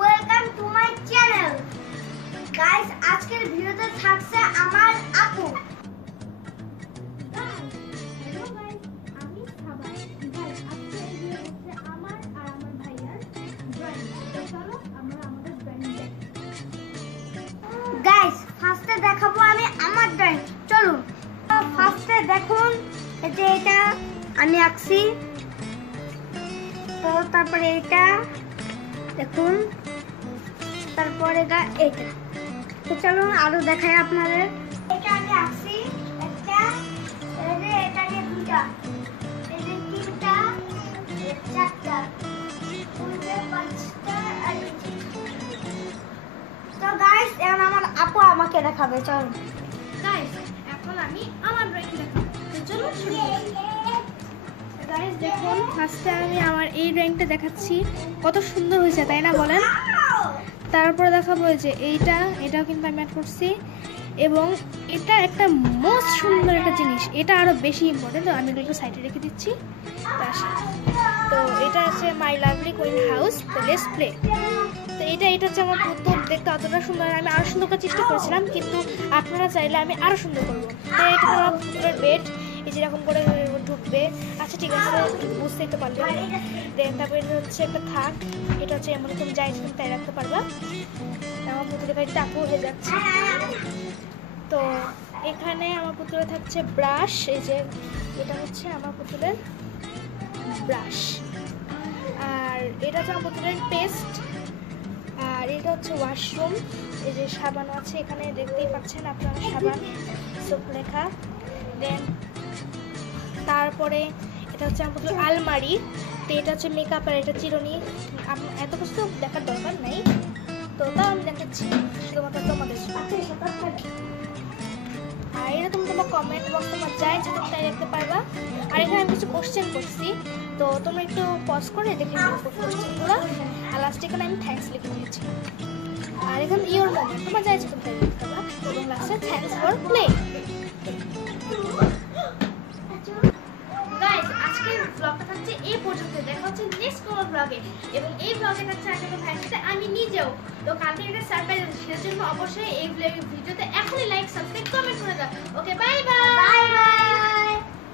Welcome to my channel. Guys, আজকের ভিডিওতে থাকছে আমার আপু। হ্যালো গাইস, আমি সাবা। গাইস, আজকের ভিডিও হচ্ছে আমার আর আমার ভাইয়ার ড্রয়িং। তো চলো আমরা আমাদের ড্রয়িং দেখি। গাইস, ফার্স্টে দেখাবো আমি আমার ড্রয়িং। চলুন। তো ফার্স্টে দেখুন, এই যে এটা আমি আঁকছি। তো তারপরে এটা দেখুন, তারপরে এটা। তো চলুন আরো দেখাই আপনাদের। এটা আমি আঁকছি একটা, এটা নিয়ে দুটা, এই যে তিনটা, চারটা, পাঁচটা আর তো গাইস এখন আমার আপু আমাকে দেখাবে। চলুন গাইস, এখন আমি আমার ড্রয়িং দেখাবো। তো চলুন শুরু করি। গাইস দেখুন, ফার্স্টে আমি আমার এই ড্রয়িংটা দেখাচ্ছি। কত সুন্দর হয়েছে তাই না বলেন? তারপরে দেখাবো যে এটাও কিন্তু আমি অ্যাড করছি, এবং এটা একটা মোস্ট সুন্দর একটা জিনিস, এটা আরো বেশি ইম্পর্টেন্ট। তো আমি এগুলো সাইডে রেখে দিচ্ছি। তো এটা আছে মাই লাভলি কুইন হাউস, তো লেটস প্লে। তো এটা হচ্ছে আমার পুতুল, দেখতে অতটা সুন্দর। আমি আরো সুন্দর করার চেষ্টা করেছিলাম, কিন্তু আপনারা চাইলে আমি আরো সুন্দর করবো। তো এটা আমার পুতুলের বেড, এই যেরকম করে ঢুকবে। আচ্ছা ঠিক আছে, বুঝতেই তো পারবেন। দেন তারপরে এটা হচ্ছে একটা থাক, এটা হচ্ছে এমন তুমি যাই তুমি তাই রাখতে পারবা। আমার পুতুলের গাড়ি টাকু হয়ে যাচ্ছে। তো এখানে আমার পুতুলে থাকছে ব্রাশ, এই যে এটা হচ্ছে আমার পুতুলের ব্রাশ, আর এটা হচ্ছে আমার পুতুলের পেস্ট, আর এটা হচ্ছে ওয়াশরুম। এই যে সাবান আছে এখানে, দেখতেই পাচ্ছেন আপনারা, সাবান সোপ লেখা। দেন তারপরে এটা হচ্ছে আমার পুতুলের আলমারি। তো এটা হচ্ছে মেকআপ, আর এটা চিরুনি। এত কিছু দেখার দরকার নেই, তো তাও আমি দেখাচ্ছি শুধুমাত্র তোমাদের। আর এরকম তোমার কমেন্ট বক্স তোমার যাই যেটা তাই রাখতে পারবা। আর এখানে আমি কিছু কোশ্চেন করছি, তো তোমরা একটু পজ করে দেখে নিও কোশ্চেনগুলো। আর লাস্টে এখানে আমি থ্যাঙ্কস লিখে দিয়েছি। আর এখানে ইওর মোমেন্ট তোমার যাই যেটা তাই রাখতে পারবা, এবং লাস্টে থ্যাঙ্কস ফর প্লে। গাইস, আজকের ব্লগটা থাকছে এই পর্যন্ত। দেখা হচ্ছে নেক্সট কোনো ব্লগে, এবং এই ব্লগে থাকছে আমার ভাইয়ের সাথে আমি নিজেও। তো কালকে একটা সারপ্রাইজ আছে, সেটার জন্য অবশ্যই এই ভিডিওতে এখনই লাইক, সাবস্ক্রাইব, কমেন্ট করে দাও। ওকে, বাই বাই।